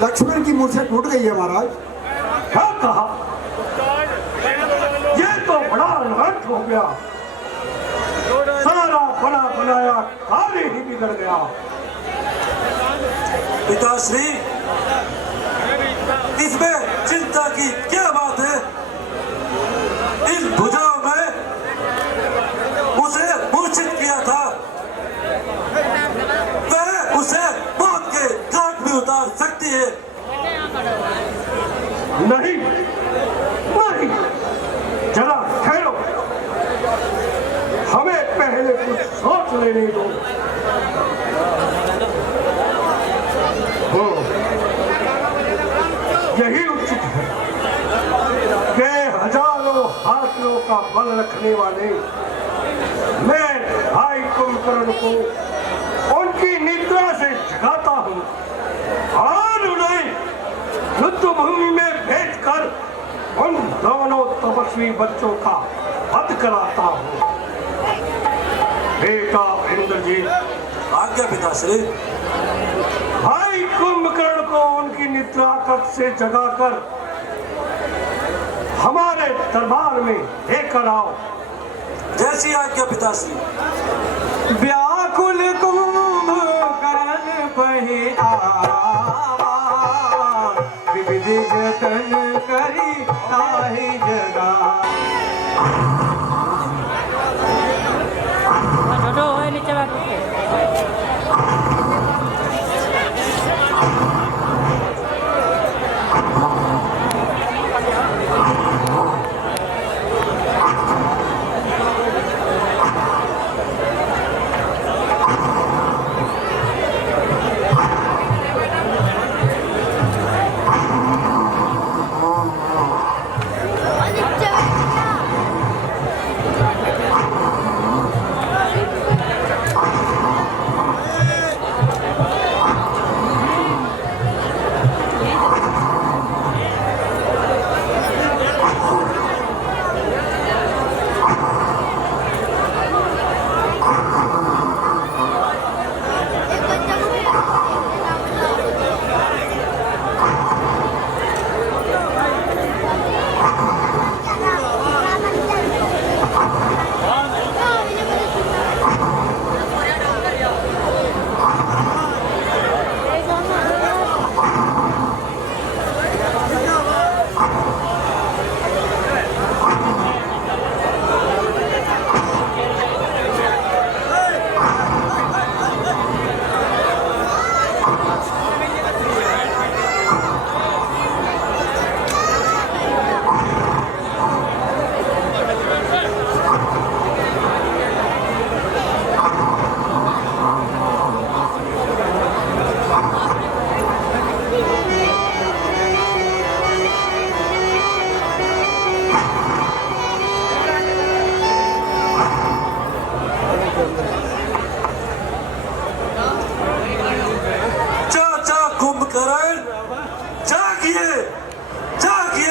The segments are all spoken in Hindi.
लक्ष्मण की मूर्छा टूट गई है महाराज। क्या कहा? ये तो बड़ा अनर्थ हो गया। सारा बना बनाया कार्य ही बिगड़ गया। पिताश्री, इसमें चिंता की क्या बात है? इन भुजाओं में उसे मूर्छित किया था, वह उसे मौत के घाट में उतार सकती है। नहीं नहीं, जरा ठहरो, हमें पहले कुछ सोच लेने दो। यही उचित है कि हजारों हाथियों का बल रखने वाले मैं भाई कुंभकर्ण को उनकी निद्रा से जगाता हूँ और उन्हें युद्ध भूमि में भेजकर उन दोनों तपस्वी बच्चों का वध कराता हूँ। बेटा इंद्रजीत, आज्ञा पिताश्री। भाई कुंभकर्ण को उनकी निद्रा कक्ष से जगाकर हमारे दरबार में लेकर आओ। जैसी आज्ञा पिताश्री। व्याकुल कुंभकर्ण बहि आवा, विविध जतन करी ताहि जगा।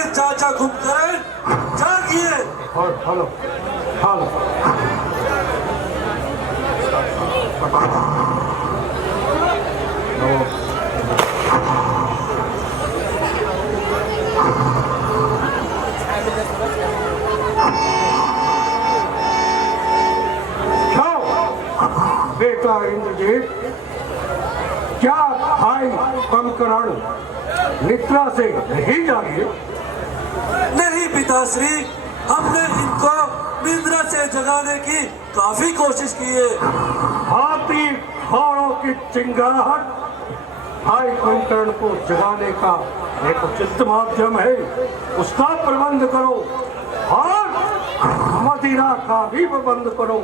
चाचा कुंभकर्ण, जागिए। हेलो हेलो, बेटा इंद्रजीत, क्या भाई कुंभकर्ण निद्रा से नहीं जागे? नहीं पिताश्री, हमने इनको निद्रा से जगाने की काफी कोशिश की है। हाथी घोड़ों की चिंगाहट भाई कुंभकर्ण को जगाने का एक उचित माध्यम है, उसका प्रबंध करो और मदिरा का भी प्रबंध करो।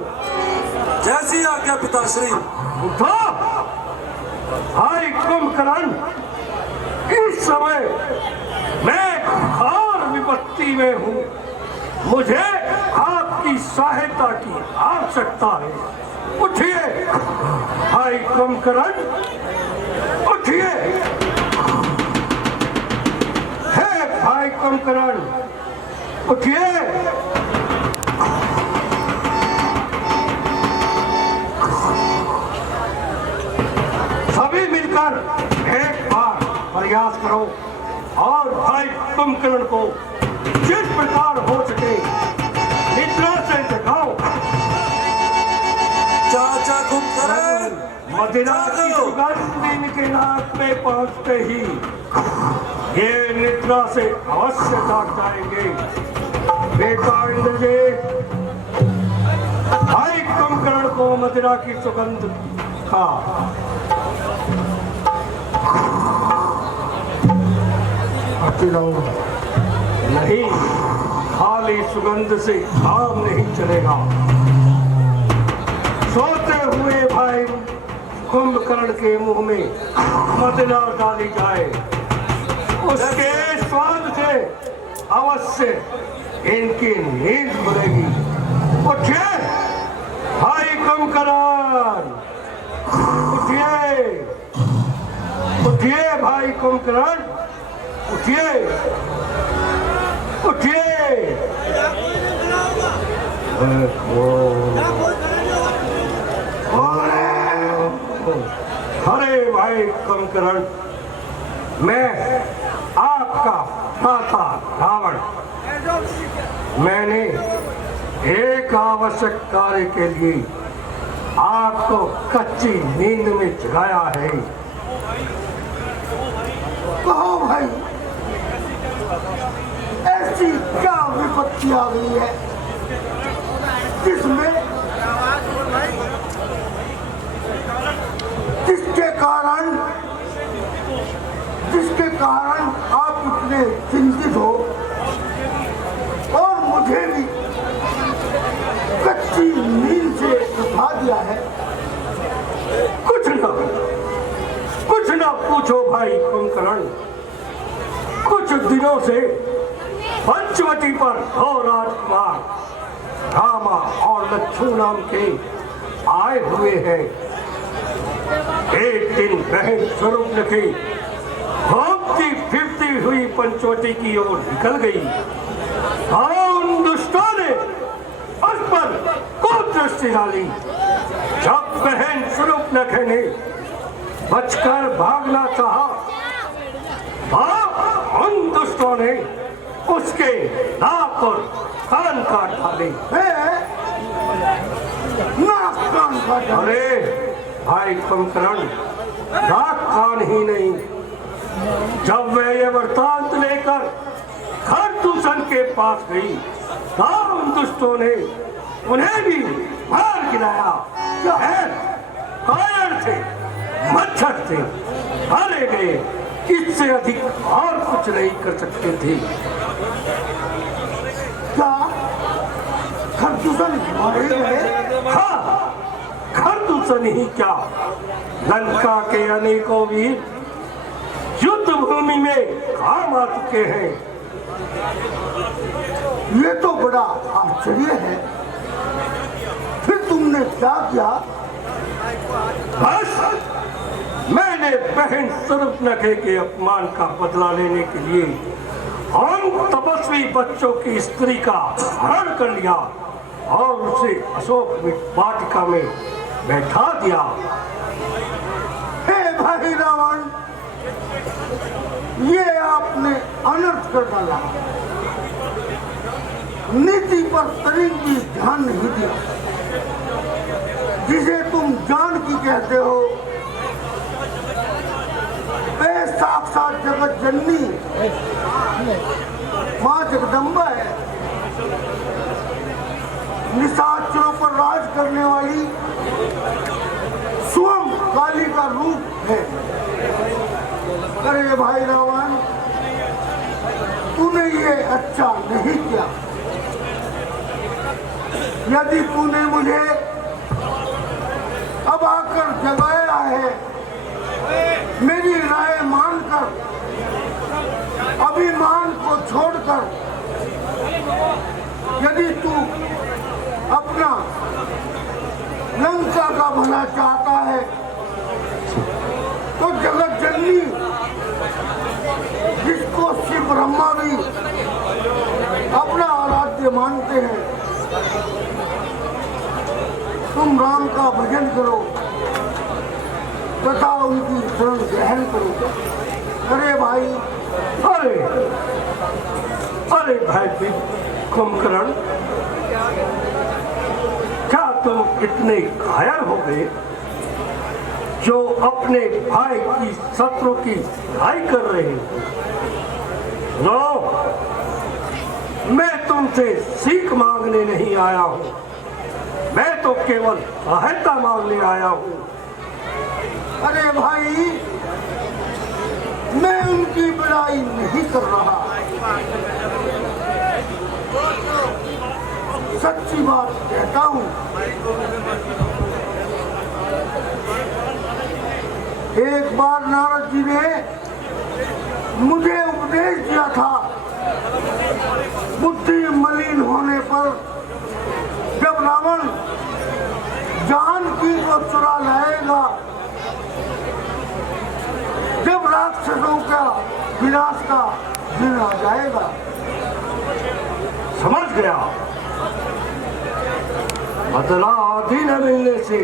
जैसी आज्ञा पिताश्री। उठो भाई कुंभकर्ण, इस समय मैं घोर विपत्ति में हूँ, मुझे आपकी सहायता की आवश्यकता है। उठिए भाई कुंभकर्ण, उठिए। हे भाई कुंभकर्ण, उठिए। सभी मिलकर एक बार प्रयास करो और भाई कुंभकर्ण को जिस प्रकार हो सके निद्रा से जगाओ। चाचा कुंभकर्ण, मदिरा की सुगंध इनके नाक में पहुंचते ही ये निद्रा से अवश्य जाग जाएंगे। बेटा इंद्रजीत, भाई कुंभकर्ण को मदिरा की सुगंध का नहीं, खाली सुगंध से काम नहीं चलेगा। सोते हुए भाई कुंभकर्ण के मुंह में मदिरा डाली जाए, उसके स्वाद से अवश्य इनकी नींद खुलेगी। उठिए भाई कुंभकर्ण, उठिए, उठिए भाई कुंभकर्ण, उठिए, उठिए। अरे भाई कुंभकर्ण, मैं आपका भ्राता रावण, मैंने एक आवश्यक कार्य के लिए आपको कच्ची नींद में जगाया है। कहो भाई, ऐसी क्या विपत्ति आ गई है जिसमें जिसके कारण आप इतने चिंतित हो और मुझे भी कच्ची नींद से उठा दिया है। कुछ न पूछो भाई कुंभकर्ण, कुछ दिनों से पंचवटी पर दो राजकुमार रामा और लक्ष्मण नाम के आए हुए हैं। एक दिन बहन स्वरूपनखी घूमती फिरती हुई पंचवटी की ओर निकल गई और उन दुष्टों ने उस पर कुदृष्टि डाली। जब बहन स्वरूपनखी ने बचकर भागना चाहा, उन दुष्टों ने उसके नाक और कान काट डाले। नाक कान काट डाले? अरे भाई कुंभकर्ण, नाक कान ही नहीं, जब वह ये वृत्तांत लेकर खरदूषण के पास गई तो उन दुष्टों ने उन्हें भी मार गिराया। कायर थे, मच्छर थे, मारे गए। इससे अधिक और कुछ नहीं कर सकते थे। क्या खरदूषण मारे गए? हाँ, खरदूषण ही क्या, लंका के अनेकों वीर युद्ध भूमि में काम आ चुके हैं। ये तो बड़ा आश्चर्य है। फिर तुमने क्या किया? बस मैंने बहन स्वरूपनखी के अपमान का बदला लेने के लिए उन तपस्वी बच्चों की स्त्री का हरण कर लिया और उसे अशोक वाटिका में बैठा दिया। हे भाई रावण, ये आपने अनर्थ कर डाला। नीति पर तनिक भी ध्यान नहीं दिया। जिसे तुम जानकी कहते हो, वे साक्षात जगत जननी माँ जगदम्बा है। निशाचरों पर राज करने वाली स्वयं काली का रूप है। अरे भाई रावण, तूने ये अच्छा नहीं किया। यदि तूने मुझे अब आकर जगाया है, मेरी राय मानकर अभिमान को छोड़कर यदि तू अपना लंका का भला चाहता है तो जगत जननी, जिसको शिव ब्रह्मा भी अपना आराध्य मानते हैं, तुम राम का भजन करो तथा उनकी शरण ग्रहण करो। अरे भाई, अरे अरे भाई कुंभकर्ण, क्या तुम इतने घायल हो गए जो अपने भाई की शत्रु की लड़ाई कर रहे हो? लो, मैं तुमसे सीख मांगने नहीं आया हूं, मैं तो केवल सहायता मांगने आया हूं। अरे भाई, मैं उनकी बुराई नहीं कर रहा, सच्ची बात कहता हूं। एक बार नारद जी ने मुझे उपदेश दिया था, बुद्धि मलिन होने पर जब रावण जानकी को चुरा लाएगा, जब राक्षसों का विनाश का दिन आ जाएगा। समझ गया, बदला आदि न मिलने से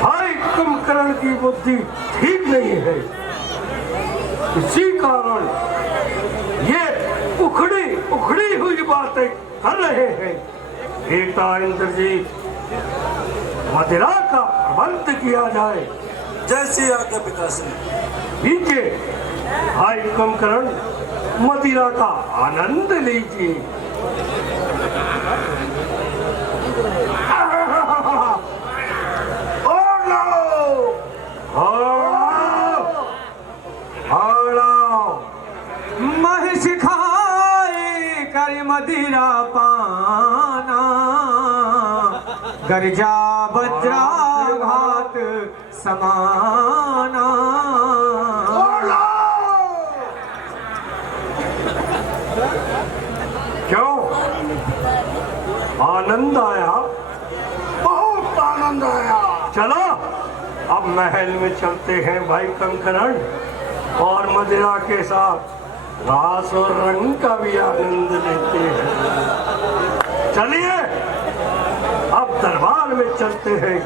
भाई कुंभकर्ण की बुद्धि ठीक नहीं है, इसी कारण ये उखड़ी हुई बातें कर रहे हैं। बेटा इंद्रजीत, मदिरा का प्रबंध किया जाए। जैसी आज्ञा पिताश्री। लीजिए भाई कुंभकर्ण, मदिरा का आनंद लीजिए। और लाओ, और लाओ। महिष खाए कर मदिरा पाना, गर्जा वज्राघात समाना। क्यों, आनंद आया? बहुत आनंद आया। चलो अब महल में चलते हैं भाई कुंभकर्ण, और मदिरा के साथ रास और रंग का भी आनंद लेते हैं। चलिए अब दरबार में चलते हैं।